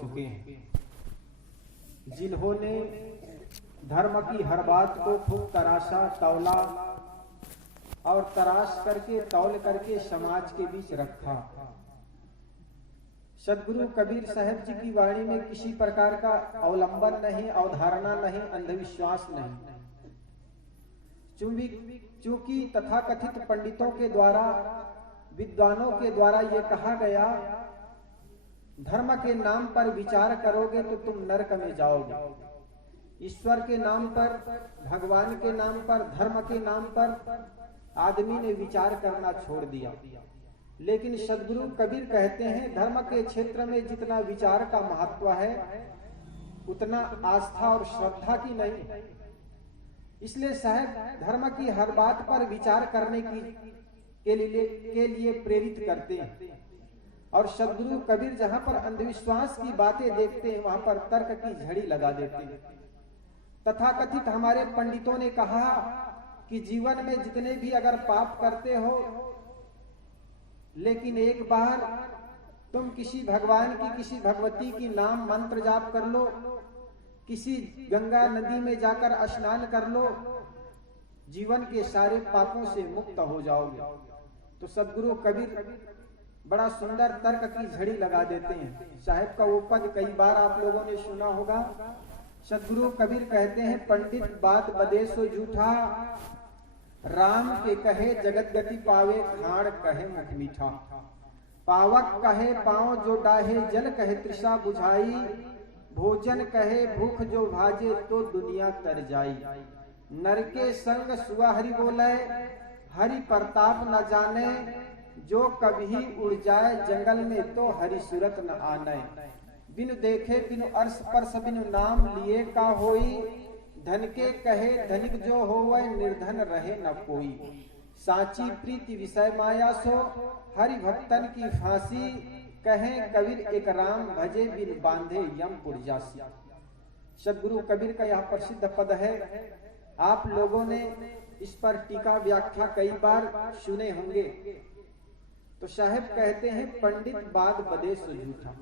चुके हैं, जिन्होंने धर्म की हर बात को खूब तराशा, तौला और तराश करके तौल करके समाज के बीच रखा। सदगुरु कबीर साहब जी की वाणी में किसी प्रकार का अवलंबन नहीं, अवधारणा नहीं, अंधविश्वास नहीं। चूंकि तथाकथित पंडितों के द्वारा, विद्वानों के द्वारा ये कहा गया, धर्म के नाम पर विचार करोगे तो तुम नरक में जाओगे। ईश्वर के नाम पर, भगवान के नाम पर, धर्म के नाम पर आदमी ने विचार करना छोड़ दिया। लेकिन सदगुरु कबीर कहते हैं धर्म के क्षेत्र में जितना विचार का महत्व है उतना आस्था और श्रद्धा की नहीं। इसलिए साहब धर्म की हर बात पर विचार करने के लिए प्रेरित करते हैं। और सदगुरु कबीर जहां पर अंधविश्वास की बातें देखते हैं वहां पर तर्क की झड़ी लगा देते हैं। तथाकथित हमारे पंडितों ने कहा कि जीवन में जितने भी अगर पाप करते हो, लेकिन एक बार तुम किसी भगवान की, किसी भगवती की नाम मंत्र जाप कर लो, किसी गंगा नदी में जाकर स्नान कर लो, जीवन के सारे पापों से मुक्त हो जाओगे। तो सदगुरु कबीर बड़ा सुंदर तर्क की झड़ी लगा देते हैं। साहिब का वो पद कई बार आप लोगों ने सुना होगा। सदगुरु कबीर कहते हैं पंडित बात बदे सो झूठा, राम के कहे जगत गति पावे, खाड़ कहे मुख मीठा। पावक कहे पांव जो डाहे, जल कहे तृषा बुझाई, भोजन कहे भूख जो भाजे तो दुनिया तर जाई। नर के संग सुआ हरि बोले, हरि प्रताप न जाने, जो कभी उड़ जाए जंगल में तो हरि सूरत न आने। बिनु देखे बिनु अर्श परस बिनु नाम लिए का होई, धन के कहे धनिक जो होवे, निर्धन रहे न कोई। साची प्रीति विषय माया सो, हरि भक्तन की फांसी, कहे कबीर एक राम भजे बिन बांधे यमपुर जासी। सदगुरु कबीर का यह प्रसिद्ध पद है। आप लोगों ने इस पर टीका व्याख्या कई बार सुने होंगे। तो साहिब कहते हैं पंडित बात बदे सो झूठा।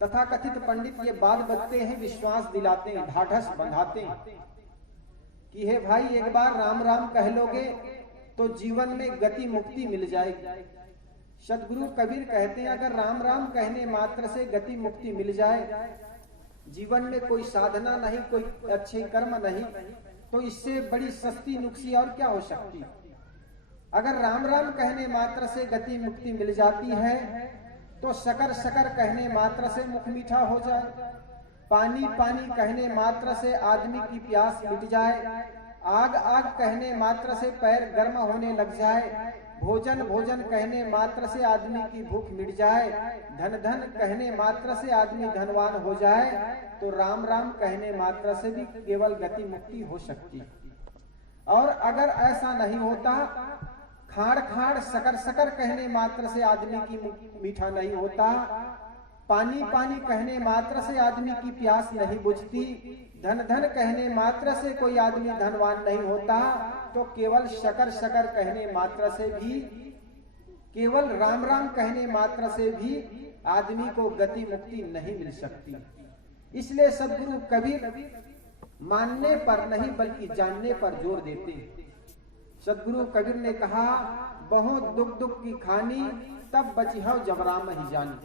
तथाकथित पंडित ये बात बदते हैं, विश्वास दिलाते हैं, ढाढ़स बंधाते हैं कि हे भाई एक बार राम राम कह लोगे तो जीवन में गति मुक्ति मिल जाएगी। सदगुरु कबीर कहते हैं अगर राम राम कहने मात्र से गति मुक्ति मिल जाए, जीवन में कोई साधना नहीं, कोई अच्छे कर्म नहीं, तो इससे बड़ी सस्ती नुक्सी और क्या हो सकती। अगर राम राम कहने मात्र से गति मुक्ति मिल जाती है तो शकर शकर कहने मात्र से मुख मीठा हो जाए, पानी पानी कहने मात्र से आदमी की प्यास मिट जाए, आग आग कहने मात्र से पैर गर्म होने लग जाए, भोजन भोजन कहने मात्र से आदमी की भूख मिट जाए, धन धन कहने मात्र से आदमी धनवान हो जाए, तो राम राम कहने मात्र से भी केवल गति मुक्ति हो सकती। और अगर ऐसा नहीं होता, खाड़ खाड़ सकर सकर कहने मात्र से आदमी की मीठा नहीं होता, पानी पानी कहने मात्र से आदमी की प्यास नहीं बुझती, धन धन कहने मात्र से कोई आदमी धनवान नहीं होता, तो केवल शकर शकर कहने मात्र से भी, केवल राम राम कहने मात्र से भी आदमी को गति मुक्ति नहीं मिल सकती। इसलिए सदगुरु कबीर मानने पर नहीं बल्कि जानने पर जोर देते हैं। सदगुरु कबीर ने कहा बहुत दुख दुख की खानी, तब बची हो जब राम ही जानी।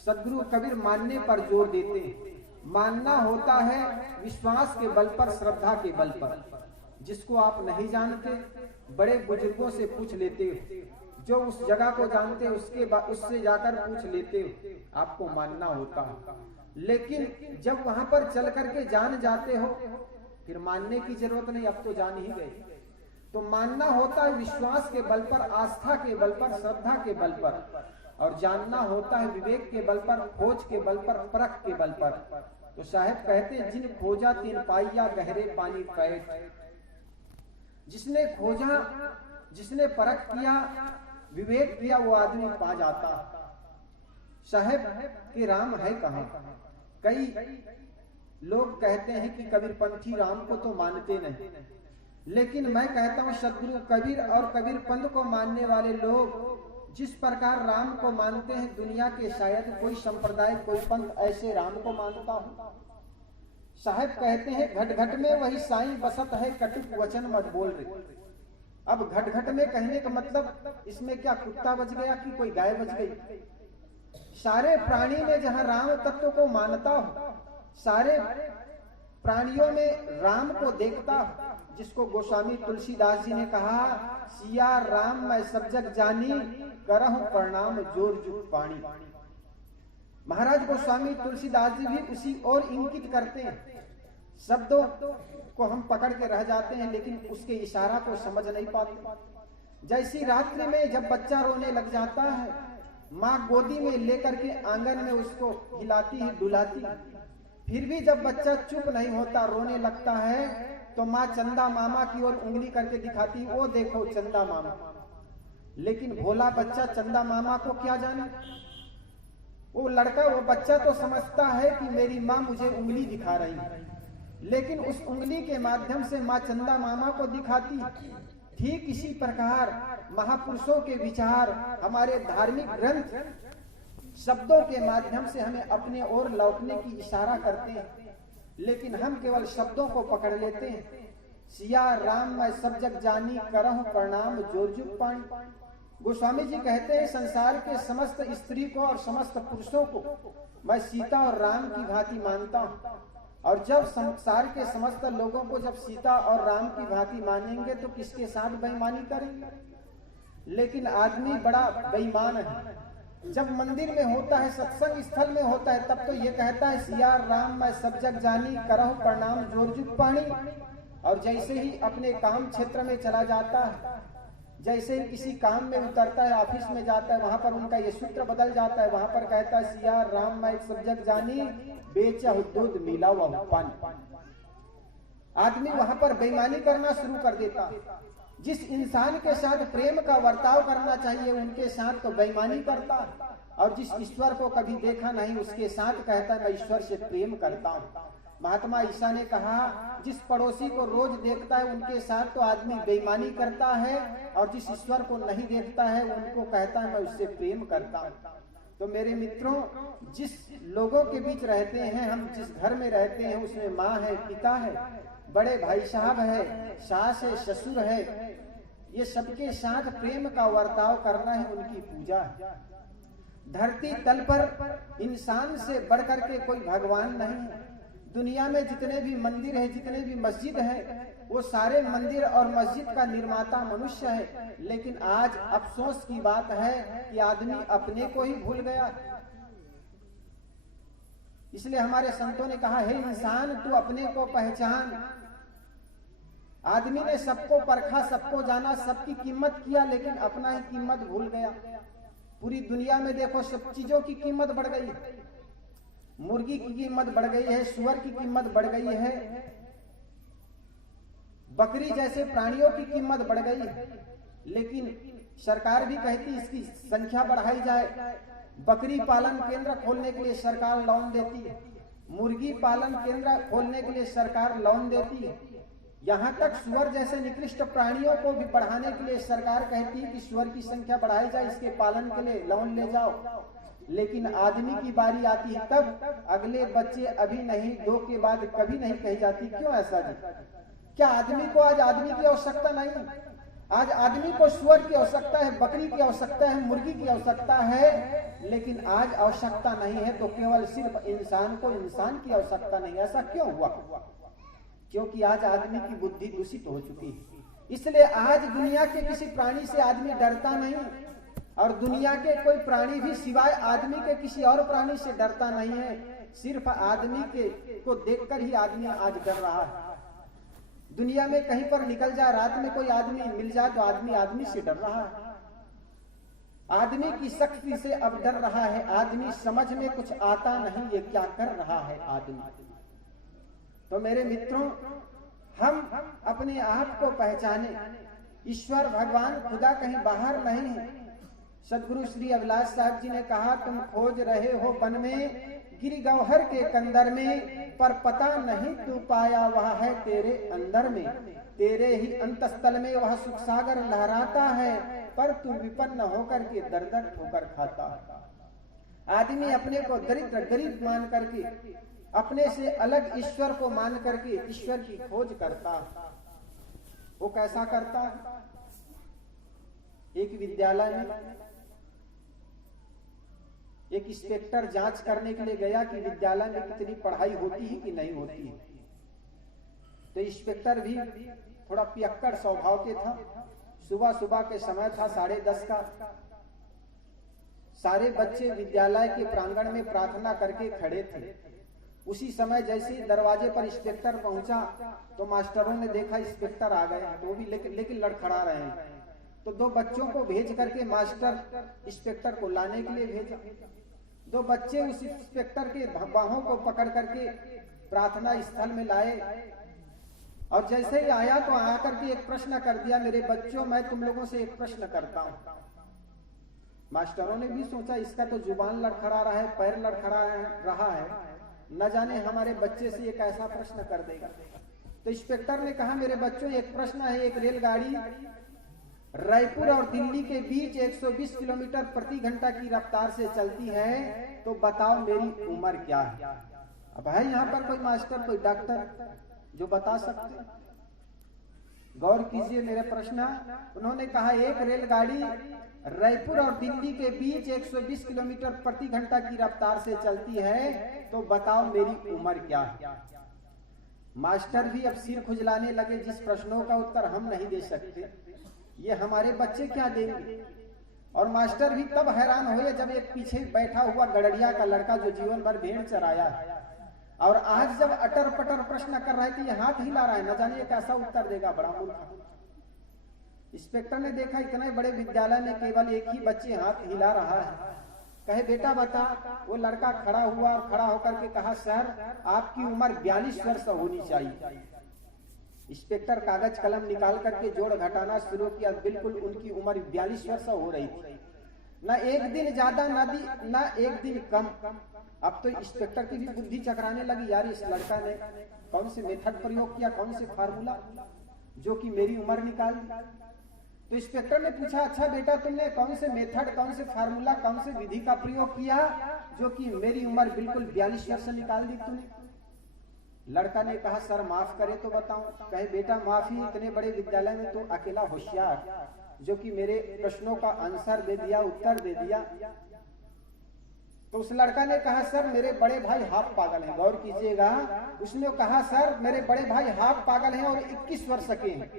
सदगुरु कबीर मानने पर जोर देते हैं। मानना होता है विश्वास के बल पर, श्रद्धा के बल पर। जिसको आप नहीं जानते बड़े बुजुर्गों से पूछ लेते हो, जो उस जगह को जानते उससे जाकर पूछ लेते हो, आपको मानना होता है। लेकिन जब वहां पर चल करके जान जाते हो फिर मानने की जरूरत नहीं, अब तो जान ही गए। तो मानना होता है विश्वास के बल पर, आस्था के बल पर, श्रद्धा के बल पर, और जानना होता है विवेक के बल पर, खोज के बल पर, परख के बल पर। तो साहब कहते हैं जिन खोजा तीन पाइया गहरे पानी पैठ। जिसने खोजा, जिसने परख किया, विवेक किया, वो आदमी पा जाता। साहब कि राम है कहाँ। कई लोग कहते हैं कि कबीर पंथी राम को तो मानते नहीं, लेकिन मैं कहता हूं सदगुरु कबीर और कबीर पंथ को मानने वाले लोग जिस प्रकार राम को मानते हैं दुनिया के शायद कोई संप्रदाय, कोई पंथ ऐसे राम को मानता हो। साहब कहते हैं घट घट में वही साईं बसत है, कटुक वचन मत बोल रे। अब घट घट में कहने का मतलब इसमें क्या कुत्ता बच गया कि कोई गाय बच गई? सारे प्राणी में जहां राम तत्व को मानता हो, सारे प्राणियों में राम को देखता हो, जिसको गोस्वामी तुलसीदास जी ने कहा सिया राम मैं सब जग जानी, करहु प्रणाम जोर जुग पानी। महाराज गोस्वामी तुलसीदास जी भी उसी और इंगित करते हैं। शब्दों को हम पकड़ के रह जाते हैं लेकिन उसके इशारा को समझ नहीं पाते। जैसी रात्रि में जब बच्चा रोने लग जाता है, माँ गोदी में लेकर के आंगन में उसको हिलाती है, डुलाती है, फिर भी जब बच्चा चुप नहीं होता, रोने लगता है, तो माँ चंदा मामा की ओर उंगली करके दिखाती, वो देखो चंदा मामा। लेकिन भोला बच्चा चंदा मामा को क्या जाने? वो लड़का, वो बच्चा तो समझता है कि मेरी माँ मुझे उंगली दिखा रही है, लेकिन उस उंगली के माध्यम से माँ चंदा मामा को दिखाती। ठीक इसी प्रकार महापुरुषों के विचार, हमारे धार्मिक ग्रंथ शब्दों के माध्यम से हमें अपने ओर लौटने की इशारा करते हैं, लेकिन हम केवल शब्दों को पकड़ लेते हैं। सिया राम मैं सब जग जानी, करहु प्रणाम जोर जुग पानी। गोस्वामी जी कहते हैं संसार के समस्त स्त्री को और समस्त पुरुषों को मैं सीता और राम की भांति मानता हूँ, और जब संसार के समस्त लोगों को जब सीता और राम की भांति मानेंगे तो किसके साथ बेईमानी करेंगे? लेकिन आदमी बड़ा बेईमान है। जब मंदिर में होता है, सत्संग स्थल में होता है, तब तो ये कहता है सिया राम मैं सब जग जानी, करहु प्रणाम जोर जुग पानी। और जैसे ही अपने काम क्षेत्र में चला जाता है, जैसे ही किसी काम में उतरता है, ऑफिस में जाता है, वहां पर उनका ये सूत्र बदल जाता है। वहां पर कहता है सिया राम मैं सब जग जानी, बेचहु दूध मिलाओ पानी। आदमी वहां पर बेईमानी करना शुरू कर देता। जिस इंसान के साथ प्रेम का बर्ताव करना चाहिए उनके साथ तो बेईमानी करता, और जिस ईश्वर को कभी देखा नहीं उसके साथ कहता है मैं ईश्वर से प्रेम करता हूँ। महात्मा ईसा ने कहा जिस पड़ोसी को रोज देखता है उनके साथ तो आदमी बेईमानी करता है, और जिस ईश्वर को नहीं देखता है उनको कहता है मैं उससे प्रेम करता हूँ। तो मेरे मित्रों, जिस लोगों के बीच रहते हैं, हम जिस घर में रहते हैं, उसमें माँ है, पिता है, बड़े भाई साहब है, सास है, ससुर है, ये सबके साथ प्रेम का वर्ताव करना है, उनकी पूजा है। धरती तल पर इंसान से बढ़कर के कोई भगवान नहीं है। दुनिया में जितने भी मंदिर है, जितने भी मस्जिद है, वो सारे मंदिर और मस्जिद का निर्माता मनुष्य है। लेकिन आज अफसोस की बात है कि आदमी अपने को ही भूल गया। इसलिए हमारे संतों ने कहा हे इंसान तू अपने को पहचान। आदमी ने सबको परखा, सबको जाना, सबकी कीमत किया, लेकिन अपना ही कीमत भूल गया। पूरी दुनिया में देखो सब चीजों की कीमत बढ़ गई है। मुर्गी की कीमत बढ़ गई है, सुअर की कीमत बढ़ गई है, बकरी जैसे प्राणियों की कीमत बढ़ गई है। लेकिन सरकार भी कहती इसकी संख्या बढ़ाई जाए। बकरी पालन केंद्र खोलने के लिए सरकार लोन देती है, मुर्गी पालन केंद्र खोलने के लिए सरकार लोन देती है। यहाँ तक सुअर जैसे निकृष्ट प्राणियों को भी बढ़ाने के लिए सरकार कहती है कि सुअर की संख्या बढ़ाई जाए, इसके पालन के लिए लोन ले जाओ। लेकिन आदमी की बारी आती है तब अगले बच्चे अभी नहीं, दो के बाद कभी नहीं कही जाती। क्यों ऐसा जी? क्या आदमी को आज आदमी की आवश्यकता नहीं? आज आदमी को सुअर की आवश्यकता है, बकरी की आवश्यकता है, मुर्गी की आवश्यकता है, लेकिन आज आवश्यकता नहीं है तो केवल सिर्फ इंसान को इंसान की आवश्यकता नहीं। ऐसा क्यों हुआ? क्योंकि आज आदमी की बुद्धि दूषित हो चुकी है। इसलिए आज दुनिया के किसी प्राणी से आदमी डरता नहीं, और दुनिया के कोई प्राणी भी सिवाय आदमी के किसी और प्राणी से डरता नहीं है। सिर्फ आदमी के को देखकर ही आदमी आज डर रहा है। दुनिया में कहीं पर निकल जाए, रात में कोई आदमी मिल जाए तो आदमी आदमी से डर रहा है। आदमी की शक्ति से अब डर रहा है। आदमी समझ में कुछ आता नहीं ये क्या कर रहा है आदमी। तो मेरे मित्रों, हम अपने आप को पहचाने। ईश्वर भगवान खुदा कहीं बाहर नहीं है। सदगुरु श्री अभिलाष साहब जी ने कहा तुम खोज रहे हो वन में गिरी गौहर के कंदर में, पर पता नहीं तू पाया वह है तेरे अंदर में। तेरे ही अंतस्थल में वह सुख सागर लहराता है, पर तू विपन्न होकर के दर दर ठोकर खाता है। आदमी अपने को दरिद्र गरीब मान करके, अपने से अलग ईश्वर को मान करके ईश्वर की खोज करता है। वो कैसा करता है? एक विद्यालय में एक इंस्पेक्टर जांच करने के लिए गया कि विद्यालय में कितनी पढ़ाई होती है कि नहीं होती है। तो इंस्पेक्टर भी थोड़ा पियक्कड़ स्वभाव के था। सुबह सुबह के समय था 10:30 का। सारे बच्चे विद्यालय के प्रांगण में प्रार्थना करके खड़े थे। उसी समय जैसे ही दरवाजे पर इंस्पेक्टर पहुंचा तो मास्टरों ने देखा इंस्पेक्टर आ गए, तो वो भी लेकिन लड़खड़ा रहे हैं। तो 2 बच्चों को भेज करके मास्टर इंस्पेक्टर को लाने के लिए भेजा। 2 बच्चे उस इंस्पेक्टर के बाहों को पकड़ करके प्रार्थना स्थल में लाए, और जैसे ही आया तो आकर के एक प्रश्न कर दिया, मेरे बच्चों मैं तुम लोगों से एक प्रश्न करता हूं। मास्टरों ने भी सोचा इसका तो जुबान लड़खड़ा रहा है, पैर लड़खड़ा रहा है, न जाने हमारे बच्चे से एक ऐसा प्रश्न कर देगा। तो इंस्पेक्टर ने कहा, मेरे बच्चों एक प्रश्न है, एक रेलगाड़ी रायपुर और दिल्ली के बीच 120 किलोमीटर प्रति घंटा की रफ्तार से चलती है, तो बताओ मेरी उम्र क्या है? अब है यहाँ पर कोई मास्टर, कोई डॉक्टर जो बता सकते? गौर कीजिए मेरे प्रश्न। उन्होंने कहा एक रेलगाड़ी रायपुर और दिल्ली के बीच 120 किलोमीटर प्रति घंटा की रफ्तार से चलती है, तो बताओ मेरी उम्र क्या है? मास्टर भी अब सिर खुजलाने लगे, जिस प्रश्नों का उत्तर हम नहीं दे सकते ये हमारे बच्चे क्या देंगे। और मास्टर भी तब हैरान हुए जब एक पीछे बैठा हुआ गड़रिया का लड़का जो जीवन भर भेड़ चराया है और आज जब अटर पटर प्रश्न कर रहा है कि ये हाथ हिला रहा है, न जानिए कैसा उत्तर देगा, बड़ा मूर्ख। इंस्पेक्टर ने देखा इतने बड़े विद्यालय में केवल एक ही बच्चे हाथ हिला रहा है। कहे बेटा बता। वो लड़का खड़ा हुआ और खड़ा होकर के कहा, सर आपकी उम्र 42 वर्ष होनी चाहिए। इंस्पेक्टर कागज कलम निकाल करके जोड़ घटाना शुरू किया। बिल्कुल उनकी उम्र 42 वर्ष हो रही थी, ना एक दिन ज्यादा ना एक दिन कम। अब तो इंस्पेक्टर की भी बुद्धि चकराने लगी, यार इस लड़का ने कौन से मेथड प्रयोग किया, कौन से फार्मूला जो कि मेरी उम्र निकाल दी। तो इंस्पेक्टर ने पूछा, अच्छा बेटा तुमने कौन से मेथड, कौन से फार्मूला, कौन से विधि का प्रयोग किया जो कि मेरी उम्र बिल्कुल 42 वर्ष निकाल दी तूने? लड़का ने कहा, सर माफ करे तो बताऊं। कहे बेटा माफी, इतने बड़े विद्यालय में तो अकेला होशियार जो कि मेरे प्रश्नों का आंसर दे दिया, उत्तर दे दिया। तो उस लड़का ने कहा, सर मेरे बड़े भाई हाफ पागल हैं। गौर कीजिएगा, उसने कहा सर मेरे बड़े भाई हाफ पागल हैं और 21 वर्ष के हैं।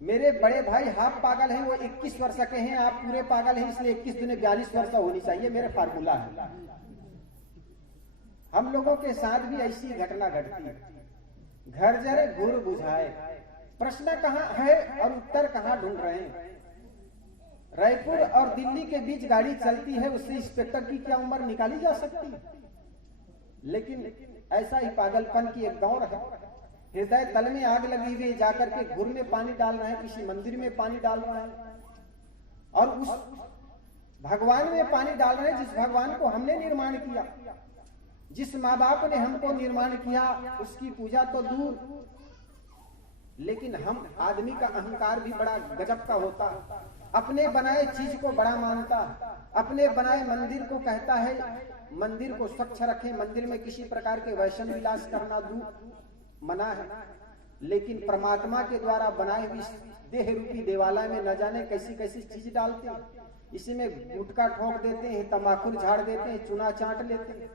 मेरे बड़े भाई हाफ पागल हैं, वो 21 वर्ष के हैं, आप पूरे पागल हैं, इसलिए 21 दूने 42 वर्ष होनी चाहिए, मेरा फार्मूला है। हम लोगों के साथ भी ऐसी घटना घटती है। घर जरे घूर बुझाए, प्रश्न कहाँ है और उत्तर कहाँ ढूंढ रहे हैं। रायपुर और दिल्ली के बीच गाड़ी चलती है, उससे इंस्पेक्टर की क्या उम्र निकाली जा सकती है? लेकिन ऐसा ही पागलपन की एक दौर है। हृदय तल में आग लगी हुई, जाकर के घुर में पानी डाल रहे हैं, किसी मंदिर में पानी डाल रहे हैं और उस भगवान में पानी डाल रहे हैं जिस भगवान को हमने निर्माण किया, जिस माँ बाप ने हमको निर्माण किया, उसकी पूजा तो दूर। लेकिन हम आदमी का अहंकार भी बड़ा गजब का होता है, अपने बनाए चीज को बड़ा मानता है, अपने बनाए मंदिर को कहता है मंदिर को स्वच्छ रखें, मंदिर में किसी प्रकार के वैष्णव विलास करना दूर मना है। लेकिन परमात्मा के द्वारा बनाए हुई देह रूपी देवालय में न जाने कैसी कैसी चीज डालते हैं, इसी में गुटखा ठोक देते हैं, तंबाकू झाड़ देते हैं, चूना चाट लेते हैं।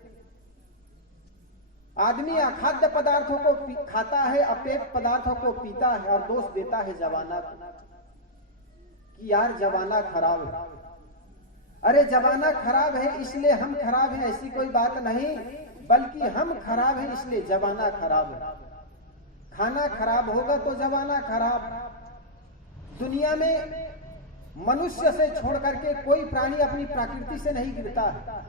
आदमी अखाद्य पदार्थों को खाता है, अपेय पदार्थों को पीता है और दोष देता है जमाना को कि यार जमाना खराब है। अरे जमाना खराब है इसलिए हम खराब हैं, ऐसी कोई बात नहीं, बल्कि हम खराब हैं इसलिए जमाना खराब है। खाना खराब होगा तो जमाना खराब। दुनिया में मनुष्य से छोड़ करके कोई प्राणी अपनी प्रकृति से नहीं गिरता है।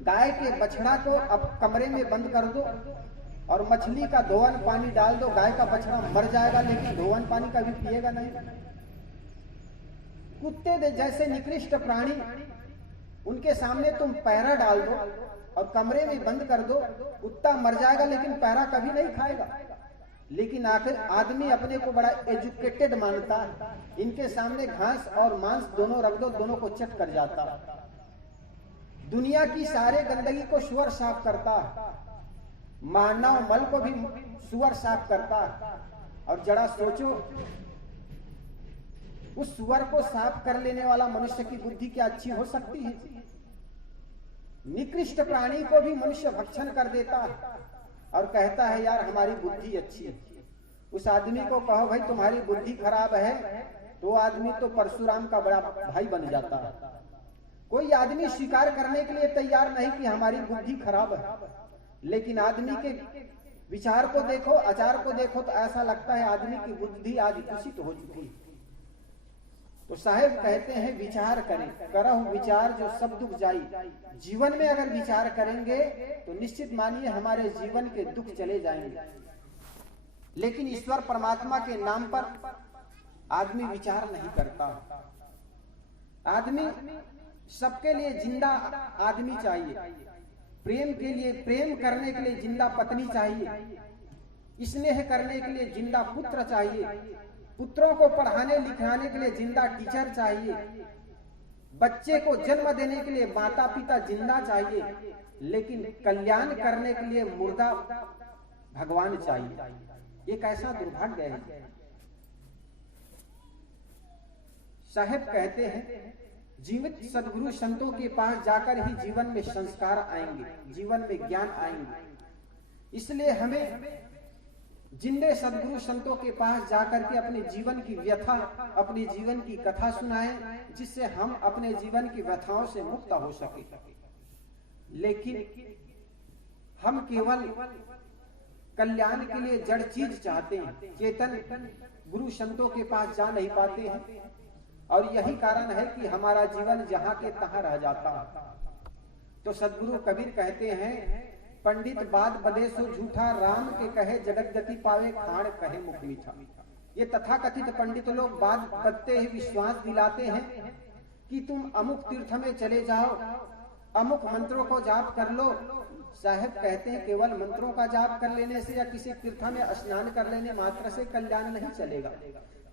गाय के बछड़ा को अब कमरे में बंद कर दो और मछली का धोवन पानी डाल दो, गाय का बछड़ा मर जाएगा लेकिन धोवन पानी कभी पिएगा नहीं। कुत्ते जैसे निकृष्ट प्राणी, उनके सामने तुम पैरा डाल दो और कमरे में बंद कर दो, कुत्ता मर जाएगा लेकिन पैरा कभी नहीं खाएगा। लेकिन आखिर आदमी अपने को बड़ा एजुकेटेड मानता है। इनके सामने घास और मांस दोनों रख दो, दोनों को चट कर जाता। दुनिया की सारे गंदगी को सुअर साफ करता, मानव मल को भी सुअर साफ करता। और जरा सोचो, उस सुअर को साफ कर लेने वाला मनुष्य की बुद्धि क्या अच्छी हो सकती है? निकृष्ट प्राणी को भी मनुष्य भक्षण कर देता और कहता है यार हमारी बुद्धि अच्छी है। उस आदमी को कहो भाई तुम्हारी बुद्धि खराब है, तो वो आदमी तो परशुराम का बड़ा भाई बन जाता है। कोई आदमी स्वीकार करने के लिए तैयार नहीं कि हमारी बुद्धि खराब है, लेकिन आदमी के विचार को देखो, आचार को देखो, तो ऐसा लगता है आदमी की बुद्धि आज दूषित हो चुकी है। तो साहेब कहते हैं विचार करें, करहु विचार जो सब दुख जाई। जीवन में अगर विचार करेंगे तो निश्चित मानिए हमारे जीवन के दुख चले जाएंगे। लेकिन ईश्वर परमात्मा के नाम पर आदमी विचार नहीं करता। आदमी सबके लिए जिंदा आदमी चाहिए, प्रेम के लिए, प्रेम करने के लिए जिंदा पत्नी चाहिए, स्नेह करने के लिए जिंदा पुत्र चाहिए, पुत्रों को पढ़ाने लिखाने के लिए जिंदा टीचर चाहिए, बच्चे को जन्म देने के लिए माता पिता जिंदा चाहिए, लेकिन कल्याण करने के लिए मुर्दा भगवान चाहिए। ये कैसा दुर्भाग्य है। साहेब कहते हैं जीवित सदगुरु संतों के पास जाकर ही जीवन में संस्कार आएंगे, जीवन में ज्ञान आएंगे। इसलिए हमें जिंदे सदगुरु संतों के पास जाकर के अपने जीवन की व्यथा, अपने जीवन की कथा सुनाएं, जिससे हम अपने जीवन की व्यथाओं से मुक्त हो सके। लेकिन हम केवल कल्याण के लिए जड़ चीज चाहते हैं, चेतन गुरु संतों के पास जा नहीं पाते हैं। और यही कारण है कि हमारा जीवन जहां के तहां रह जाता है। तो सदगुरु कबीर कहते हैं पंडित बात बदे सो झूठा, राम के कहे जगत गति पावे, खाड़ कहे मुख मीठा। ये तथाकथित पंडित लोग बात बदते ही विश्वास दिलाते हैं कि तुम अमुक तीर्थ में चले जाओ, अमुक मंत्रों को जाप कर लो। साहेब कहते हैं केवल मंत्रों का जाप कर लेने से या किसी तीर्थ में स्नान कर लेने मात्र से कल्याण नहीं चलेगा।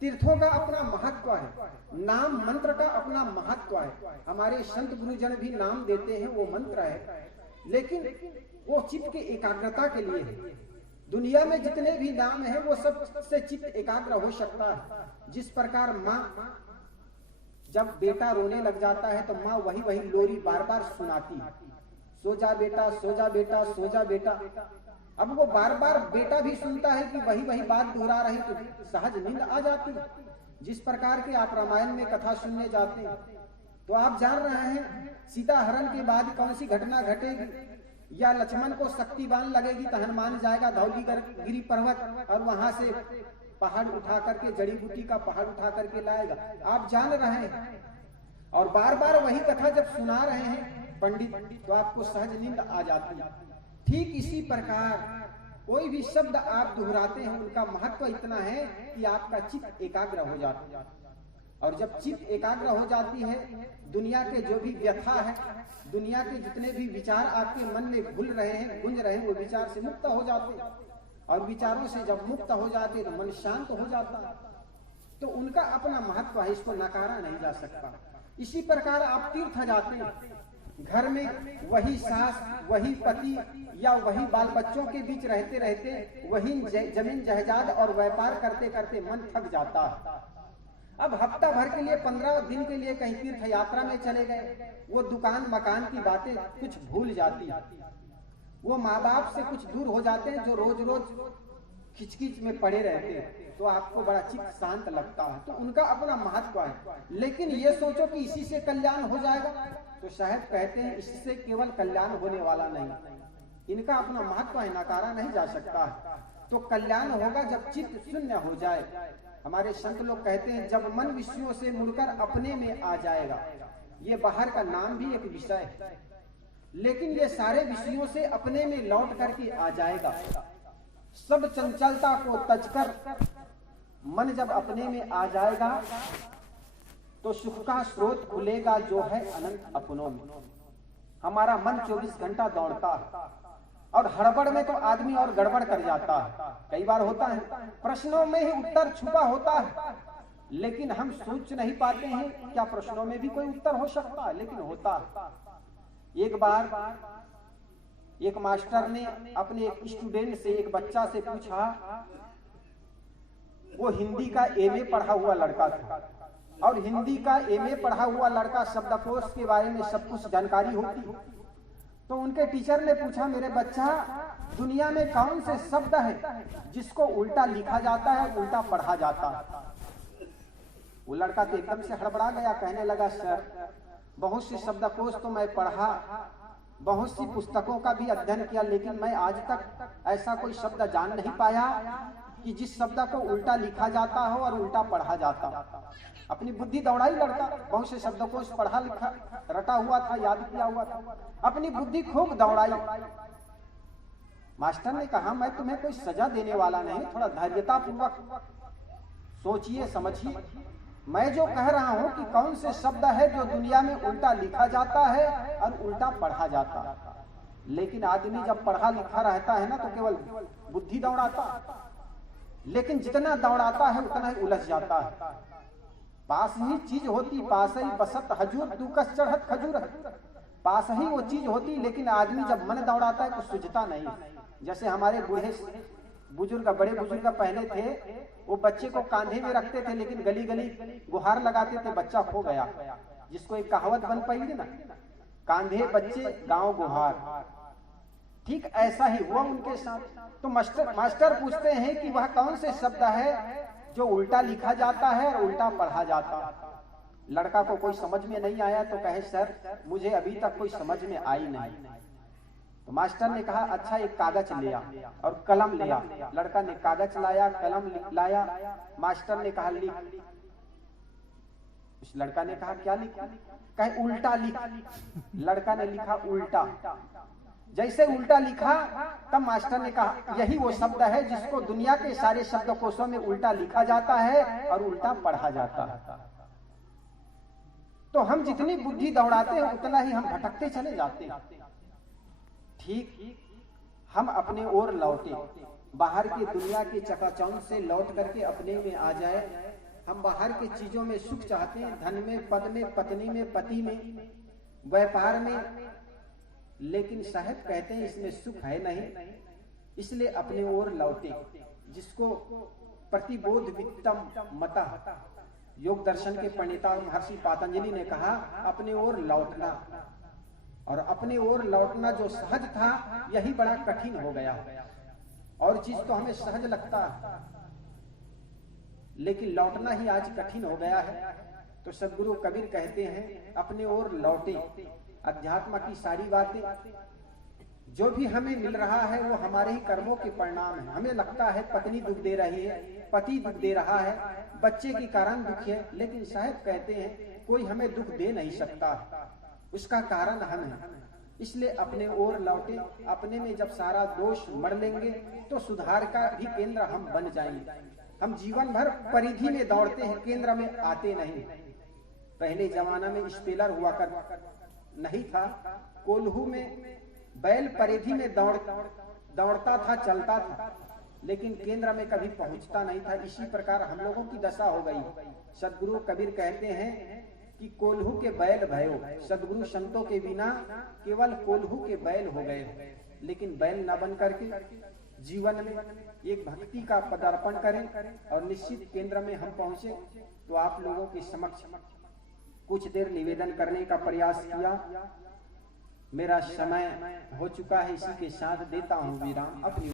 तीर्थों का अपना महत्व है, नाम मंत्र का अपना महत्व है। हमारे संत गुरुजन भी नाम देते हैं, वो मंत्र है, लेकिन वो चित्त की एकाग्रता के लिए है। दुनिया में जितने भी नाम है वो सब से चित्त एकाग्र हो सकता है। जिस प्रकार माँ जब बेटा रोने लग जाता है तो माँ वही वही लोरी बार बार सुनाती है, सो जा बेटा, सो जा बेटा, सो जा बेटा। अब वो बार बार बेटा भी सुनता है कि वही वही बात दोहरा रही, तो सहज नींद आ जाती है। जिस प्रकार के आप रामायण में कथा सुनने जाते हैं तो आप जान रहे हैं सीता हरण के बाद कौन सी घटना घटेगी, या लक्ष्मण को शक्तिवान लगेगी तो हनुमान जाएगा धौलीगिरी पर्वत और वहां से पहाड़ उठा करके, जड़ी बूटी का पहाड़ उठा करके लाएगा। आप जान रहे हैं और बार बार वही कथा जब सुना रहे हैं पंडित, तो आपको सहज नींद आ जाती है। ठीक इसी प्रकार कोई भी शब्द आप दोहराते हैं उनका महत्व इतना है कि आपका चित्त एकाग्र हो जाता है। और जब चित्त एकाग्र हो जाती है, दुनिया के जो भी व्यथा है, दुनिया के जितने भी विचार आपके मन में घुल रहे हैं, गुंज रहे हैं, वो विचार से मुक्त हो जाते हैं। और विचारों से जब मुक्त हो जाते हैं तो मन शांत हो जाता है। तो उनका अपना महत्व है, इसको नकारा नहीं जा सकता। इसी प्रकार आप तीर्थ जाते हैं, घर में वही सास, वही पति या वही बाल बच्चों के बीच रहते रहते वही जमीन जायदाद और व्यापार करते करते मन थक जाता है। अब हफ्ता भर के लिए, 15 दिन के लिए कहीं तीर्थ यात्रा में चले गए, वो दुकान मकान की बातें कुछ भूल जाती है, वो माँ बाप से कुछ दूर हो जाते हैं जो रोज रोज खिचखिच में पड़े रहते हैं, तो आपको बड़ा चित्त शांत लगता है। तो उनका अपना महत्व है। लेकिन ये सोचो कि इसी से कल्याण हो जाएगा, तो शायद कहते हैं इससे केवल कल्याण होने वाला नहीं, इनका अपना महत्व है, नकारा नहीं जा सकता है। तो कल्याण होगा जब चित्त शून्य हो जाए। हमारे संत लोग कहते हैं जब मन विषयों से मुड़कर अपने में आ जाएगा। ये बाहर का नाम भी एक विषय है, लेकिन ये सारे विषयों से अपने में लौट करके आ जाएगा। सब चंचलता को तजकर मन जब अपने में आ जाएगा तो सुख का स्रोत खुलेगा जो है अनंत अपनों में। हमारा मन 24 घंटा दौड़ता है, और हड़बड़ में तो आदमी और गड़बड़ कर जाता है। कई बार होता है प्रश्नों में ही उत्तर छुपा होता है, लेकिन हम सोच नहीं पाते हैं क्या प्रश्नों में भी कोई उत्तर हो सकता है, लेकिन होता है। एक बार एक मास्टर ने अपने एक स्टूडेंट से, एक बच्चा से पूछा, वो हिंदी का एमए पढ़ा हुआ लड़का था, और हिंदी का एमए पढ़ा हुआ लड़का शब्दकोश के बारे में सब कुछ जानकारी होती। तो उनके टीचर ने पूछा, मेरे बच्चा, दुनिया में कौन से शब्द है जिसको उल्टा लिखा जाता है, उल्टा पढ़ा जाता है? वो लड़का तो एकदम से हड़बड़ा गया, कहने लगा, सर बहुत से शब्दकोश तो मैं पढ़ा, बहुत सी पुस्तकों का भी अध्ययन किया, लेकिन मैं आज तक ऐसा कोई शब्द जान नहीं पाया कि जिस शब्द को उल्टा लिखा जाता हो और उल्टा पढ़ा जाता। अपनी बुद्धि दौड़ाई लड़का, बहुत से शब्दकोश पढ़ा लिखा रटा हुआ था, याद किया हुआ था, अपनी बुद्धि खूब दौड़ाई। मास्टर ने कहा, मैं तुम्हें कोई सजा देने वाला नहीं, थोड़ा धैर्यता पूर्वक सोचिए समझिए। मैं जो कह रहा हूं कि कौन से शब्द है जो दुनिया में उल्टा लिखा जाता है और उल्टा पढ़ा जाता है। लेकिन आदमी जब पढ़ा लिखा रहता है ना तो केवल बुद्धि दौड़ाता, लेकिन जितना दौड़ाता है उतना ही उलझ जाता है। पास ही चीज होती, पास ही बसत हजूर, दूकस चढ़त खजूर है। पास ही वो चीज होती, लेकिन आदमी जब मन दौड़ाता है तो सूझता नहीं। जैसे हमारे बूढ़े बुजुर्ग, बड़े बुजुर्ग पहले थे, वो बच्चे को कांधे में रखते थे, लेकिन गली गली गुहार लगाते थे, बच्चा खो गया। जिसको एक कहावत बन पाई ना, कांधे बच्चे गांव गुहार। ठीक ऐसा ही हुआ उनके साथ। तो मास्टर पूछते हैं कि वह कौन से शब्द है जो उल्टा लिखा जाता है और उल्टा पढ़ा जाता। लड़का को कोई समझ में नहीं आया, तो कहे, सर मुझे अभी तक कोई समझ में आई नहीं। तो मास्टर ने कहा, अच्छा एक कागज लिया और कलम लिया। लड़का ने कागज लाया, कलम लाया। मास्टर ने कहा, लिख। उस लड़का ने कहा, क्या लिखा? कहे, उल्टा लिख। लड़का ने लिखा उल्टा। जैसे उल्टा लिखा, तब मास्टर ने कहा, यही वो शब्द है जिसको दुनिया के सारे शब्दकोशों में उल्टा लिखा जाता है और उल्टा पढ़ा जाता है। तो हम जितनी बुद्धि दौड़ाते हैं उतना ही हम भटकते चले जाते हैं। ठीक हम अपने ओर लौटे, बाहर की दुनिया के चकाचौंध से लौट करके अपने में आ जाए। हम बाहर की चीजों में सुख चाहते हैं, धन में, पद में, पत्नी में, पति में, व्यापार में, लेकिन साहब कहते हैं इसमें सुख है नहीं। इसलिए अपने ओर लौटे, जिसको प्रतिबोध वित्तम मता, योग दर्शन के प्रणेता महर्षि पातंजलि ने कहा, अपने ओर लौटना। और अपने ओर लौटना जो सहज था, यही बड़ा कठिन हो गया। और चीज तो हमें सहज लगता है, लेकिन लौटना ही आज कठिन हो गया है। तो सदगुरु कबीर कहते हैं, अपने ओर लौटे। अध्यात्म की सारी बातें, जो भी हमें मिल रहा है वो हमारे ही कर्मों के परिणाम है। हमें लगता है पत्नी दुख दे रही है, पति दुख दे रहा है, बच्चे के कारण दुख है, लेकिन साहब कहते हैं कोई हमें दुख दे नहीं सकता, उसका कारण हम हैं। इसलिए अपने ओर लौटे। अपने में जब सारा दोष मर लेंगे तो सुधार का भी केंद्र हम बन जाएंगे। हम जीवन भर परिधि में दौड़ते हैं, केंद्र में आते नहीं। पहले जमाना में स्पेलर हुआ कर नहीं था, कोल्हू में बैल परिधि में दौड़ता था, चलता था, लेकिन केंद्र में कभी पहुंचता नहीं था। इसी प्रकार हम लोगों की दशा हो गई। सदगुरु कबीर कहते हैं कि कोल्हू के बैल भयो, सदगुरु संतों के बिना केवल कोल्हू के बैल हो गए। लेकिन बैल न बन करके जीवन में एक भक्ति का पदार्पण करें और निश्चित केंद्र में हम पहुंचे। तो आप लोगों के समक्ष कुछ देर निवेदन करने का प्रयास किया। मेरा समय हो चुका है, इसी के साथ देता हूं विराम। अपनी